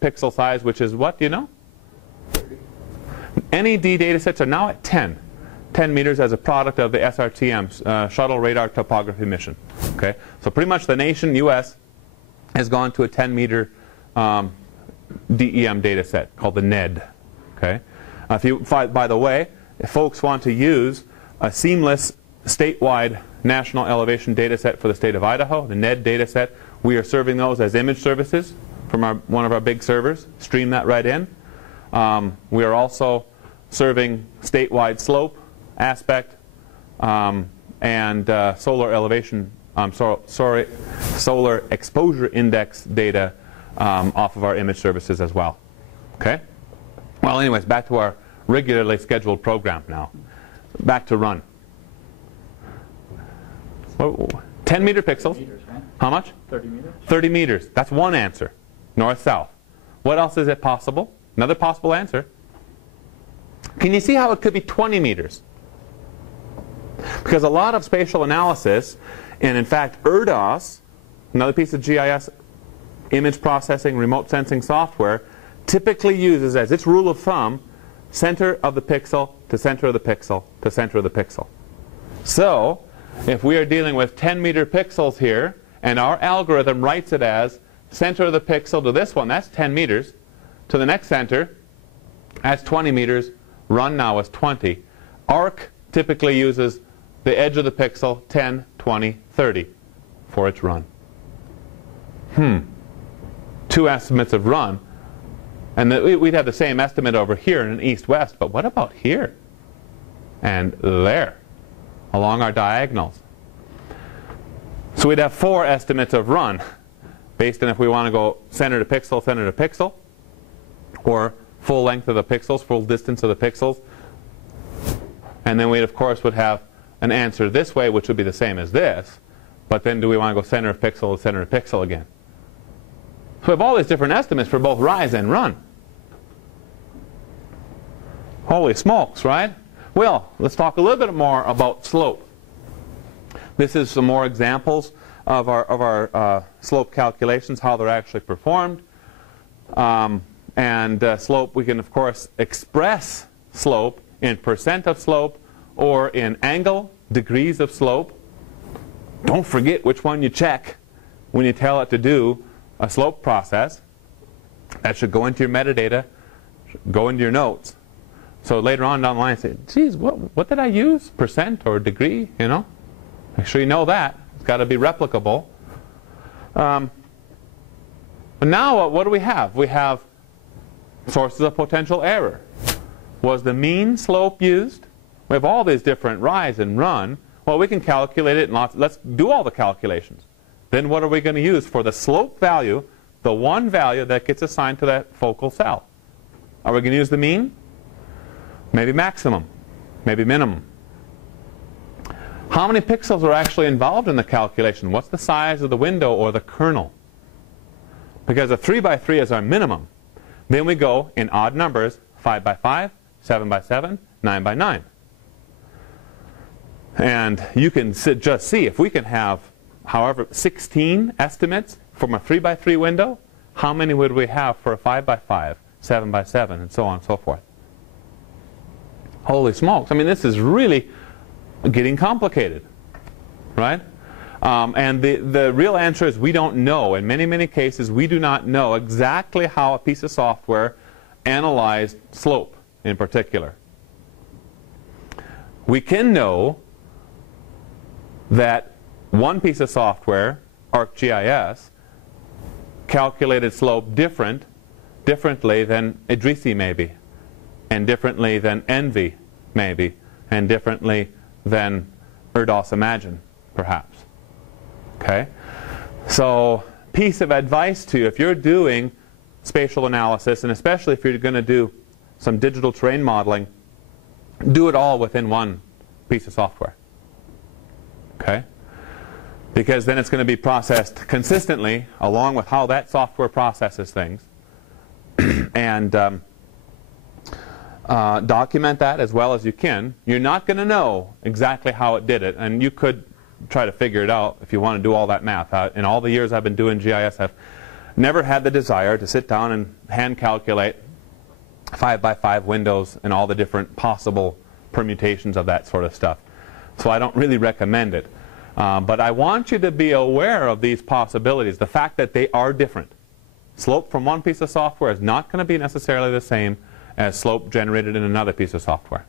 pixel size, which is what, do you know? 30. NED data sets are now at 10 meters as a product of the SRTM, Shuttle Radar Topography Mission. Okay, so pretty much the nation, U.S., has gone to a 10-meter DEM data set called the NED. Okay, by the way, if folks want to use a seamless statewide national elevation data set for the state of Idaho, the NED data set, we are serving those as image services from one of our big servers. Stream that right in. We are also serving statewide slope, aspect, and solar elevation, solar exposure index data off of our image services as well. Okay? Well, anyways, back to our regularly scheduled program now. Back to run. 10-meter pixels. Meters, right? How much? 30 meters. 30 meters. That's one answer. North-south. What else is it possible? Another possible answer. Can you see how it could be 20 meters? Because a lot of spatial analysis, and in fact ERDOS, another piece of GIS image processing, remote sensing software, typically uses as its rule of thumb center of the pixel to center of the pixel to center of the pixel. So if we are dealing with 10-meter pixels here, and our algorithm writes it as center of the pixel to this one, that's 10 meters, to the next center, that's 20 meters, run now is 20. ARC typically uses the edge of the pixel, 10, 20, 30, for its run. Two estimates of run. And we'd have the same estimate over here in an east-west, but what about here? And there, along our diagonals. So we'd have 4 estimates of run, based on if we want to go center to pixel, or full length of the pixels, full distance of the pixels. And then we, of course, would have an answer this way, which would be the same as this. But then do we want to go center of pixel to center of pixel again? So we have all these different estimates for both rise and run. Holy smokes, right? Well, let's talk a little bit more about slope. This is some more examples of our slope calculations, how they're actually performed. Slope, we can, of course, express slope in percent of slope or in angle, degrees of slope. Don't forget which one you check when you tell it to do a slope process. That should go into your metadata, go into your notes. So later on down the line, say, geez, what did I use? Percent or degree, you know? Make sure you know that. It's got to be replicable. But now what do we have? We have sources of potential error. Was the mean slope used? We have all these different rise and run. Well, we can calculate it, and let's do all the calculations. Then what are we going to use for the slope value, the one value that gets assigned to that focal cell? Are we going to use the mean? Maybe maximum, maybe minimum. How many pixels are actually involved in the calculation? What's the size of the window or the kernel? Because a 3 by 3 is our minimum. Then we go in odd numbers, 5 by 5, 7 by 7, 9 by 9. And you can just see if we can have, however, 16 estimates from a 3 by 3 window, how many would we have for a 5 by 5, 7 by 7, and so on and so forth? Holy smokes. I mean, this is really getting complicated, right? And the real answer is we don't know. In many, many cases, we do not know exactly how a piece of software analyzed slope in particular. We can know that one piece of software, ArcGIS, calculated slope differently than Idrisi maybe, and differently than Envy maybe, and differently than ERDOS Imagine perhaps. Okay? So, piece of advice to you, if you're doing spatial analysis, and especially if you're going to do some digital terrain modeling, do it all within one piece of software. Okay? Because then it's going to be processed consistently along with how that software processes things. And document that as well as you can. You're not going to know exactly how it did it, and you could try to figure it out if you want to do all that math. In all the years I've been doing GIS, I've never had the desire to sit down and hand calculate 5x5 windows and all the different possible permutations of that sort of stuff. So I don't really recommend it. But I want you to be aware of these possibilities, the fact that they are different. Slope from one piece of software is not going to be necessarily the same as slope generated in another piece of software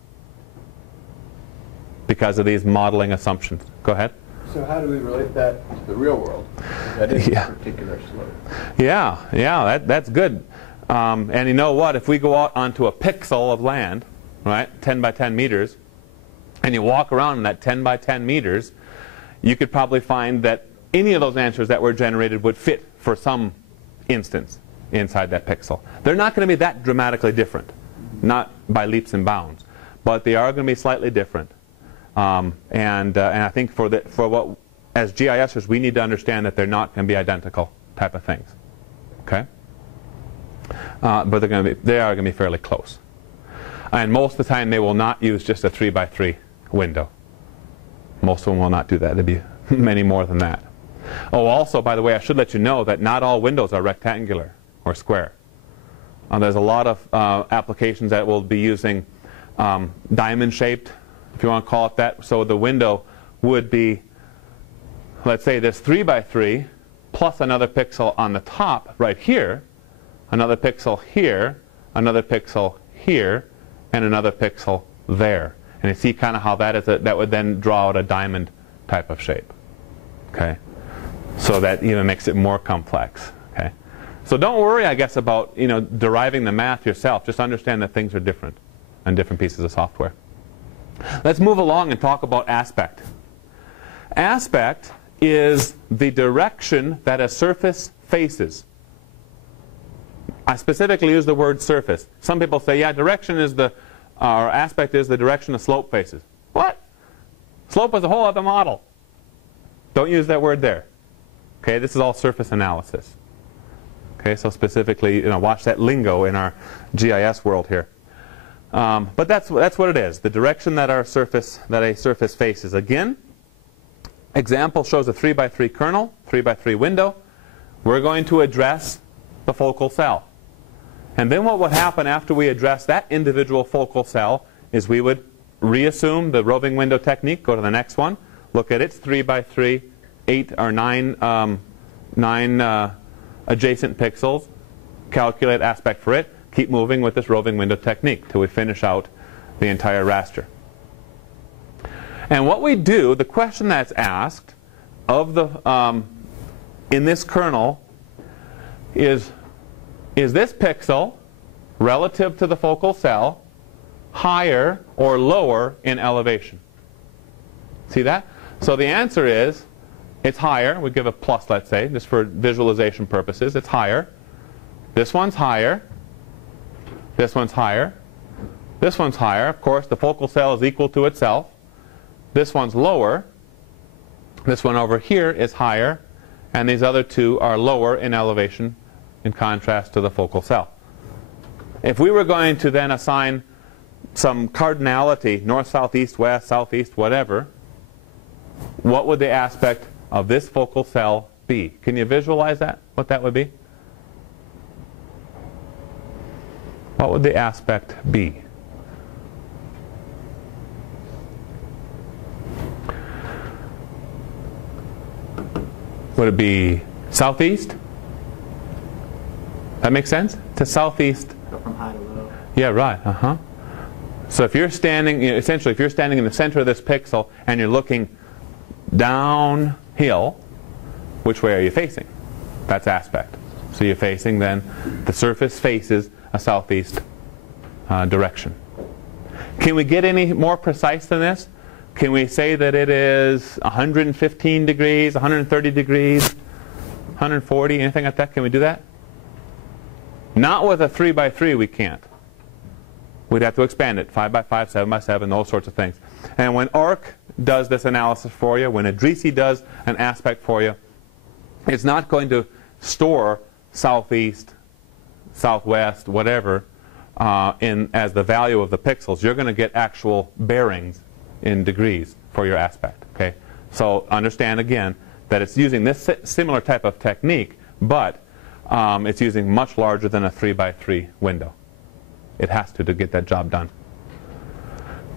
because of these modeling assumptions. Go ahead. So how do we relate that to the real world? That is a particular slope. Yeah, that's good. And you know what? If we go out onto a pixel of land, right, 10 by 10 meters, and you walk around in that 10 by 10 meters, you could probably find that any of those answers that were generated would fit for some instance inside that pixel. They're not going to be that dramatically different, not by leaps and bounds, but they are going to be slightly different. And I think for what, as GISers, we need to understand that they're not going to be identical type of things. Okay? But they are going to be fairly close. And most of the time, they will not use just a 3x3 window. Most of them will not do that. There'll be many more than that. Oh, also, by the way, I should let you know that not all windows are rectangular or square. There's a lot of applications that will be using diamond-shaped, if you want to call it that. So the window would be, let's say, this 3x3 plus another pixel on the top right here, another pixel here, another pixel here, and another pixel there. And you see kind of how that would then draw out a diamond type of shape. Okay? So that even makes it more complex. Okay? So don't worry, I guess, about deriving the math yourself. Just understand that things are different on different pieces of software. Let's move along and talk about aspect. Aspect is the direction that a surface faces. I specifically use the word surface. Some people say, yeah, direction is or aspect is the direction the slope faces. What? Slope is a whole other model. Don't use that word there. Okay, this is all surface analysis. Okay, so specifically, watch that lingo in our GIS world here. But that's what it is. The direction that a surface faces. Again, example shows a 3x3 kernel, 3x3 window. We're going to address the focal cell. And then what would happen after we address that individual focal cell is we would reassume the roving window technique, go to the next one, look at its 3x3, 8 or 9 adjacent pixels, calculate aspect for it, keep moving with this roving window technique till we finish out the entire raster. And what we do, the question that's asked of in this kernel is this pixel relative to the focal cell higher or lower in elevation? See that? So the answer is it's higher. We give a plus, let's say, just for visualization purposes. It's higher. This one's higher. This one's higher. This one's higher. Of course, the focal cell is equal to itself. This one's lower. This one over here is higher. And these other two are lower in elevation in contrast to the focal cell. If we were going to then assign some cardinality, north, south, east, west, southeast, whatever, what would the aspect of this focal cell be? Can you visualize that, what that would be? What would the aspect be? Would it be southeast? That makes sense? To southeast. Go from high to low. Yeah, right. So if you're standing, essentially, if you're standing in the center of this pixel and you're looking downhill, which way are you facing? That's aspect. So you're facing then, the surface faces a southeast direction. Can we get any more precise than this? Can we say that it is 115 degrees, 130 degrees, 140, anything like that? Can we do that? Not with a 3x3, we can't. We'd have to expand it, 5x5, 7x7, those sorts of things. And when ARC does this analysis for you, when Adrisi does an aspect for you, it's not going to store southeast, southwest, whatever, as the value of the pixels. You're going to get actual bearings in degrees for your aspect. Okay? So understand again that it's using this similar type of technique, but it's using much larger than a 3x3 window. It has to get that job done.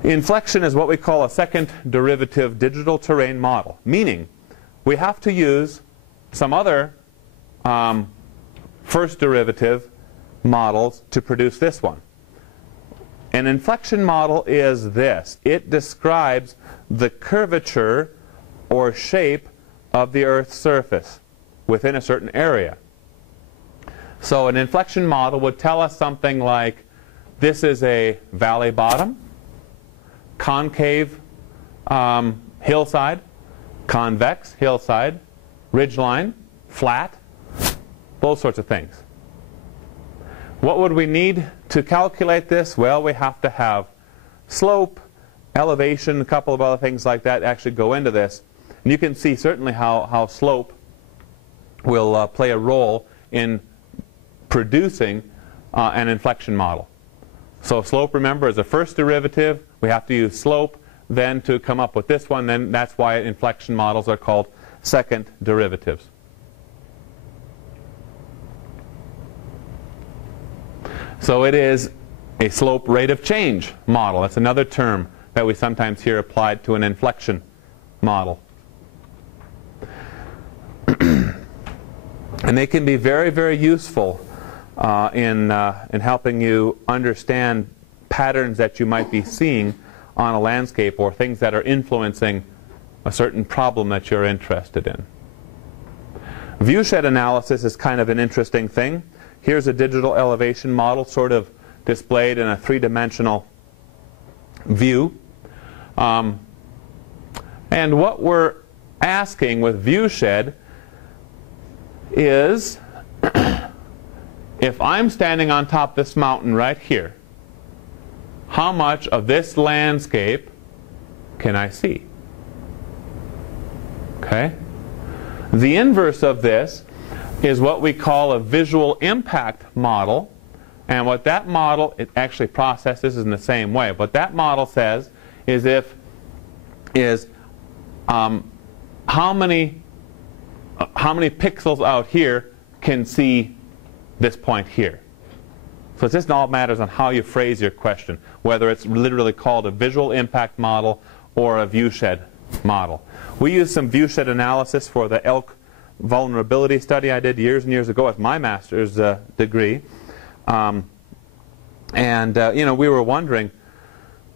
Inflection is what we call a second derivative digital terrain model, meaning we have to use some other first derivative models to produce this one. An inflection model is this. It describes the curvature or shape of the Earth's surface within a certain area. So an inflection model would tell us something like, this is a valley bottom, concave hillside, convex hillside, ridgeline, flat, those sorts of things. What would we need to calculate this? Well, we have to have slope, elevation, a couple of other things like that actually go into this. And you can see certainly how slope will play a role in producing an inflection model. So slope, remember, is a first derivative. We have to use slope then to come up with this one. Then that's why inflection models are called second derivatives. So it is a slope rate of change model. That's another term that we sometimes hear applied to an inflection model. And they can be very, very useful in helping you understand patterns that you might be seeing on a landscape or things that are influencing a certain problem that you're interested in. Viewshed analysis is kind of an interesting thing. Here's a digital elevation model sort of displayed in a three-dimensional view. And what we're asking with Viewshed is, if I'm standing on top of this mountain right here, how much of this landscape can I see? Okay? The inverse of this is what we call a visual impact model. And what that model, it actually processes in the same way. What that model says is how many pixels out here can see this point here. So it just all matters on how you phrase your question, whether it's literally called a visual impact model or a viewshed model. We used some viewshed analysis for the elk vulnerability study I did years and years ago with my master's degree. You know, we were wondering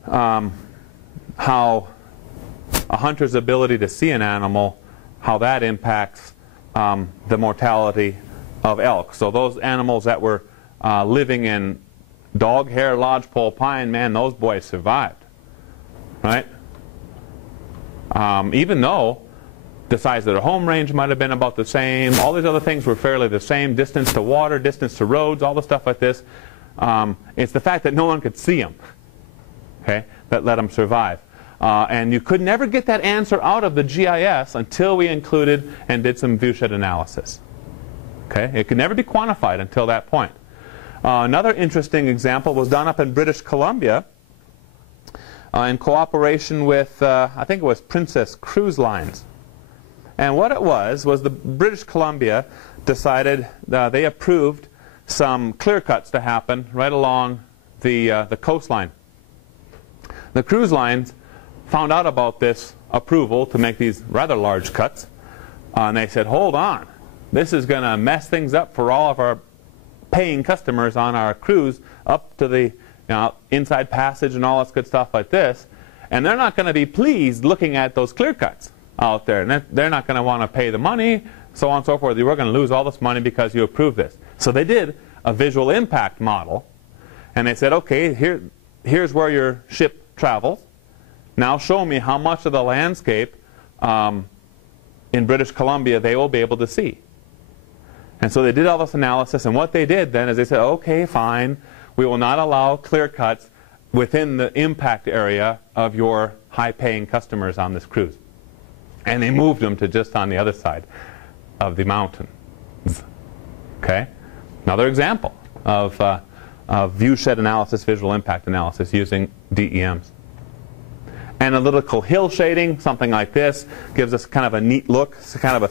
how a hunter's ability to see an animal, how that impacts the mortality of elk. So those animals that were living in dog hair lodgepole pine, man, those boys survived, right? Even though the size of their home range might have been about the same, all these other things were fairly the same, distance to water, distance to roads, all the stuff like this. It's the fact that no one could see them, okay, that let them survive. And you could never get that answer out of the GIS until we included and did some viewshed analysis. Okay? It could never be quantified until that point. Another interesting example was done up in British Columbia in cooperation with, I think it was Princess Cruise Lines. And what it was the British Columbia decided, they approved some clear cuts to happen right along the coastline. The cruise lines found out about this approval to make these rather large cuts, and they said, hold on, this is going to mess things up for all of our paying customers on our cruise up to the inside passage and all this good stuff like this, and they're not going to be pleased looking at those clear cuts out there, and they're not going to want to pay the money, so on and so forth. We're going to lose all this money because you approved this. So they did a visual impact model, and they said, okay, here's where your ship travels. Now show me how much of the landscape in British Columbia they will be able to see. And so they did all this analysis, and what they did then is they said, okay, fine, we will not allow clear cuts within the impact area of your high-paying customers on this cruise. And they moved them to just on the other side of the mountain. Okay? Another example of viewshed analysis, visual impact analysis using DEMs. Analytical hill shading, something like this, gives us kind of a neat look. It's kind of a